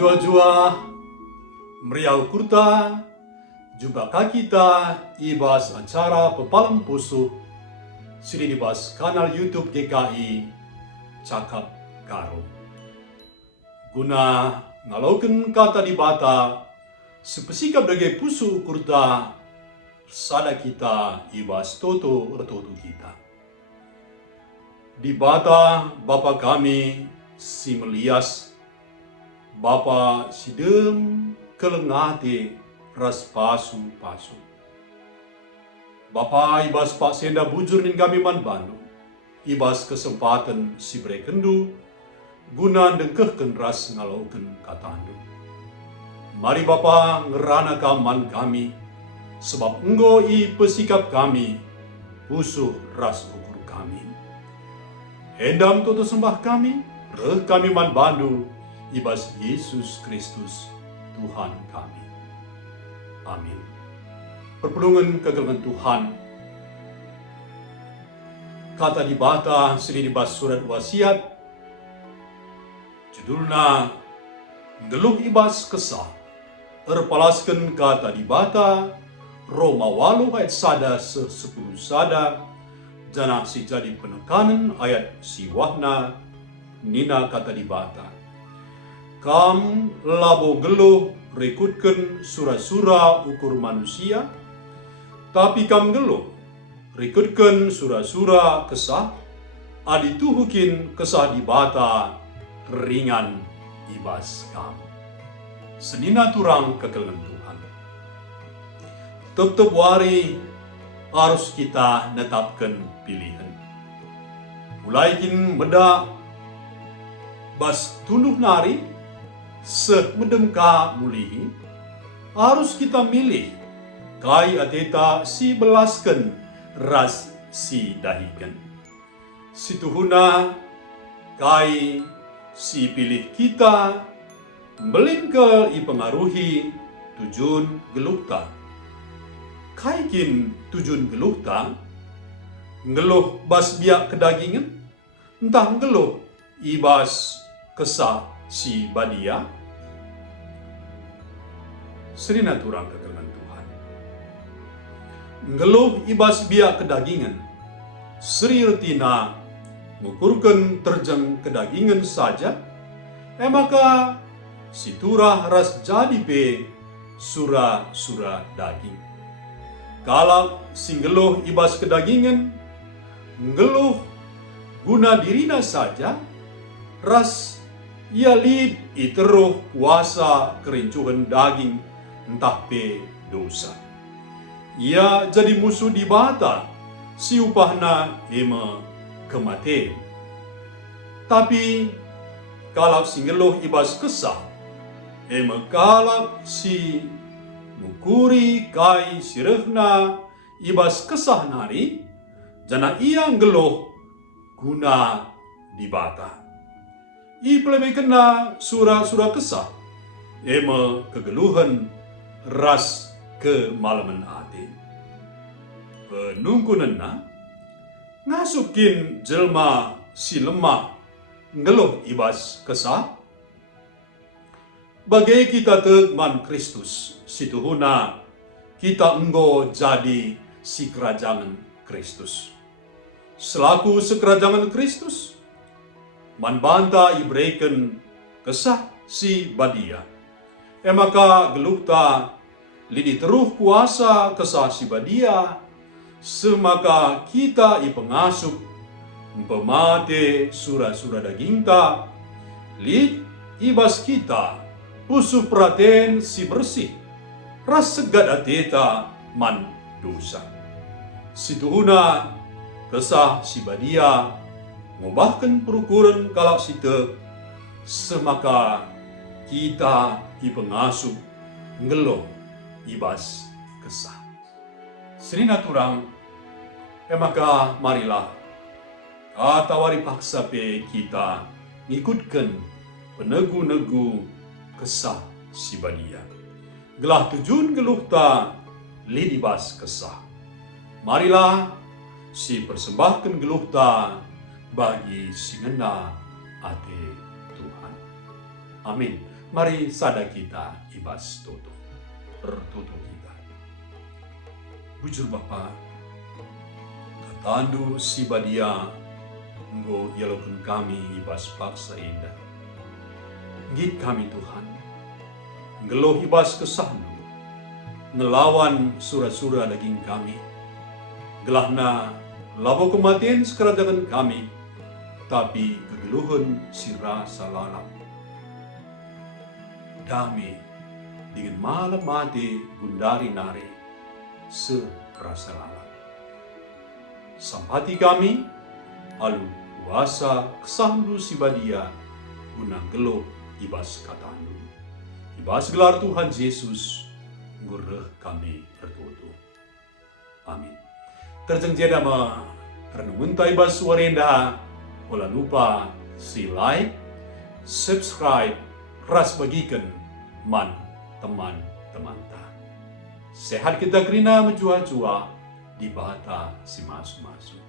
Jua-jua meriau kurta, jumpa kita ibas acara pepalang pusu sini dibas kanal YouTube GKI Cakap Karo. Guna ngalaukan kata di bata sepesikap dage pusu kurta sada kita ibas toto retoto kita. Di bata Bapa kami si melias Bapa sidem kelengate ras pasu-pasu. Bapa ibas Pak Senda bujur nin kami man Bandung. Ibas kesempatan si brekendu guna dengkehken ras ngalauken katandu. Mari Bapa ngerana kaman kami sebab enggo i pesikap kami pusuh ras ukur kami. Endam toto sembah kami, reh kami man Bandu, ibas Yesus Kristus Tuhan kami. Amin. Perpelungan kegelangan Tuhan. Kata di bata sini dibas surat wasiat. Judulna Ngeluh ibas kesah. Terpalaskan kata di bata Roma 8 ayat sada 10 sada. Jana si jadi penekanan ayat si wahna nina kata di bata. Kam labo geluh rekutken sura-sura ukur manusia, tapi kam geluh rekutken sura-sura kesah, adi tuhukin kesah di bata ringan ibas kam. Senina turang kekelengan Tuhan. Tetap wari harus kita netapkan pilihan. Mulai kin meda bas tunduh nari semedem ka mulihi harus kita milih kai ateta si belasken ras si dahikan. Situhuna kai si pilih kita melingkel i pengaruhi tujun gelukta. Kaikin tujun geluh ta, ngeluh bas biak kedagingan, entah ngeluh ibas kesah si badia. Serina turang kegelangan Tuhan. Ngeluh ibas biak kedagingan, seri retina ngukurkan terjeng kedagingan saja, maka si turah ras jadi pe sura-sura daging. Kalau singgeluh ibas kedagingan, ngeluh guna dirina saja, ras ia lid iteruh puasa kerincuhan daging entah pe dosa. Ia jadi musuh di bata, si upahna ema kematian. Tapi kalau singgeluh ibas kesah, ema kalau si mukuri kai sirehna ibas kesah nari, jana ia ngeluh guna di bata. I plebe kena sura-sura kesah, ema kegeluhan ras ke malaman ate. Penungkunenna ngasukin jelma si lemah ngeluh ibas kesah. Bagai kita tegman Kristus, situhuna kita enggo jadi si kerajaan Kristus. Selaku sekerajaan Kristus, man banta ibreken kesah si badia. Maka gelukta lidi teruh kuasa kesah si badia, semaka kita ipengasup pemate sura-sura dagingta, lid ibas kita pusuh praten si bersih, ras segad ateta man dosa. Situhuna kesah si badia, ngubahkan perukuran kalau site, semaka kita ipengasuh ngeluh ibas kesah. Serina turang, maka marilah kata wari paksa pe kita ngikutkan penegu-negu kesah si badia. Gelah tujun geluh ta lidibas kesah. Marilah si persembahkan geluh ta bagi si ngena ate Tuhan. Amin. Mari sada kita ibas toto. Pertoto kita. Bujur Bapa, katandu si badia nggo yalokun kami ibas paksa indah. Git kami Tuhan, ngeloh ibas kesandu, ngelawan sura-sura daging kami, gelahna labo kematian sekerajaan kami, tapi kegeluhan si rasa lalap. Dami dengan malam mati gundari nari serasa lalap. Sampati kami, alu kuasa kesandu si badia gunang geluh ibas katandu. Ibas gelar Tuhan Yesus, ngureh kami bertutu. Amin. Terjeng jeda ma renungan ibas suarenda, olah lupa si like, subscribe, ras bagikan man teman-teman ta. Sehat kita kerina menjua-jua di bahata si masu-masu.